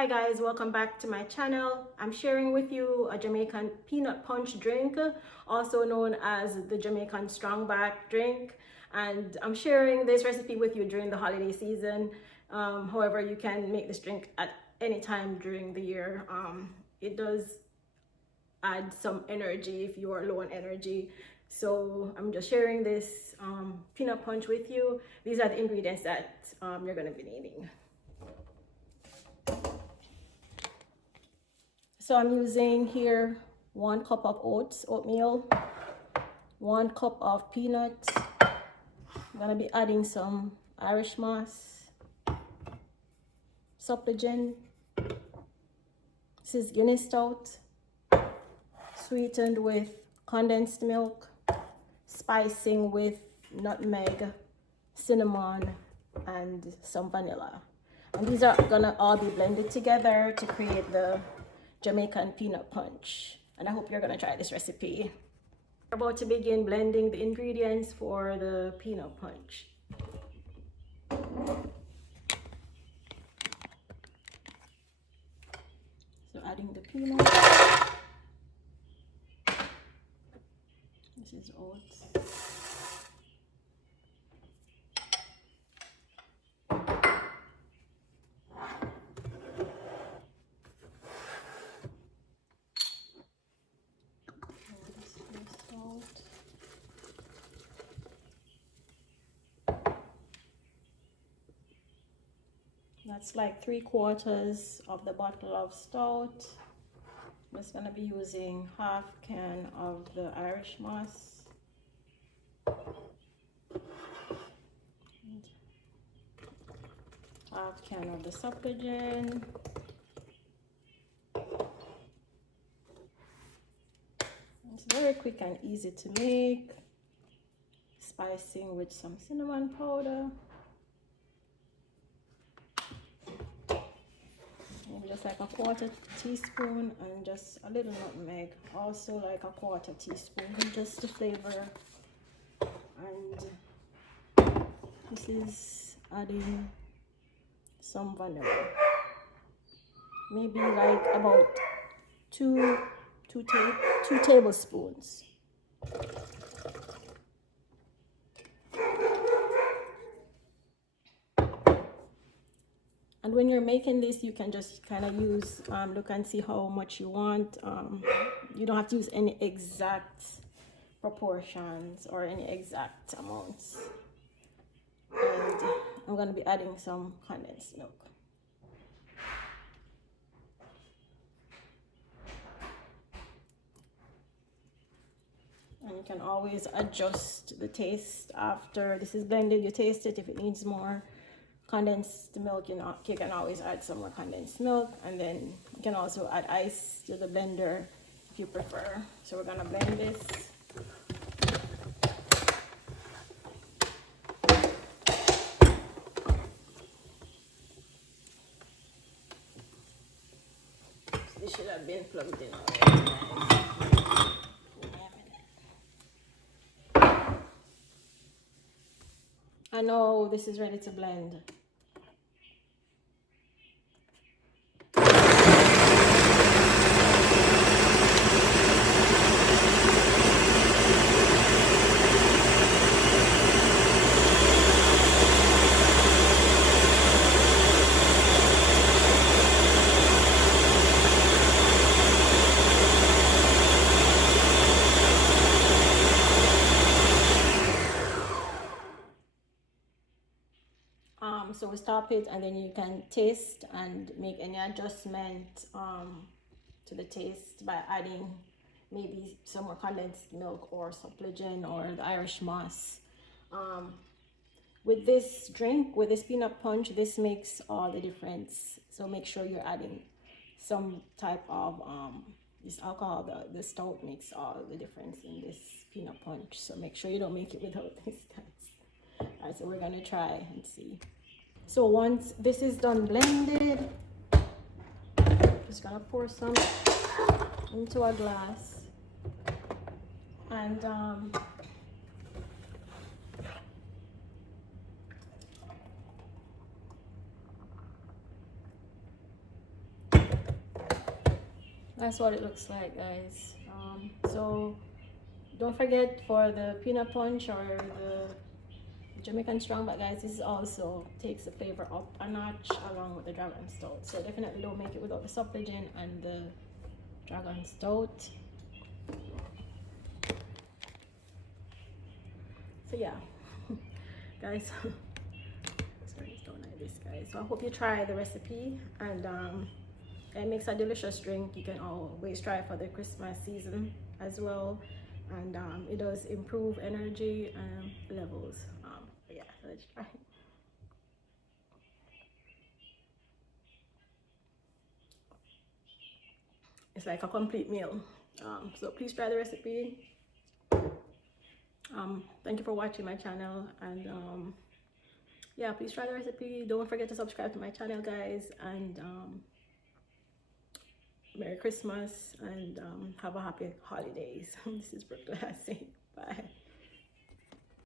Hi guys, welcome back to my channel. I'm sharing with you a Jamaican peanut punch drink, also known as the Jamaican strongback drink. And I'm sharing this recipe with you during the holiday season. However, you can make this drink at any time during the year. It does add some energy if you are low on energy. So I'm just sharing this peanut punch with you. These are the ingredients that you're going to be needing. So I'm using here 1 cup of oatmeal, 1 cup of peanuts. I'm gonna be adding some Irish moss, supplegen. This is Guinness stout, sweetened with condensed milk, spicing with nutmeg, cinnamon, and some vanilla. And these are gonna all be blended together to create the Jamaican peanut punch. And I hope you're gonna try this recipe. We're about to begin blending the ingredients for the peanut punch. So adding the peanut. This is oats. That's like 3/4 of the bottle of stout. I'm just gonna be using half can of the Irish moss. And half can of the supplegen. It's very quick and easy to make. Spicing with some cinnamon powder. Maybe just like a 1/4 teaspoon, and just a little nutmeg, also like a 1/4 teaspoon, just to flavor. And this is adding some vanilla, maybe like about two tablespoons. And when you're making this, you can just kind of use, look and see how much you want. You don't have to use any exact proportions or any exact amounts. And I'm going to be adding some condensed milk. And you can always adjust the taste after this is blended. You taste it if it needs more condensed milk. You can always add some more condensed milk, and then you can also add ice to the blender if you prefer. So we're gonna blend this. This should have been plugged in already. I know this is ready to blend. So we stop it, and then you can taste and make any adjustment to the taste by adding maybe some more condensed milk or supplegen or the Irish moss. With this drink, with this peanut punch, this makes all the difference. So make sure you're adding some type of this alcohol. The stout makes all the difference in this peanut punch. So make sure you don't make it without this, guys. All right, so we're gonna try and see. So once this is done blended, just gonna pour some into a glass, and That's what it looks like, guys. So don't forget for the peanut punch or the Jamaican strong, but guys, this also takes the flavor up a notch along with the dragon stout. So definitely don't make it without the suppligent and the dragon stout. So yeah, guys, sorry, it's not like this, guys. So I hope you try the recipe, and it makes a delicious drink. You can always try for the Christmas season as well, and it does improve energy levels. Yeah, so let's try. It's like a complete meal. So please try the recipe. Thank you for watching my channel, and yeah, please try the recipe. Don't forget to subscribe to my channel, guys, and Merry Christmas, and have a happy holidays. This is Brookglass.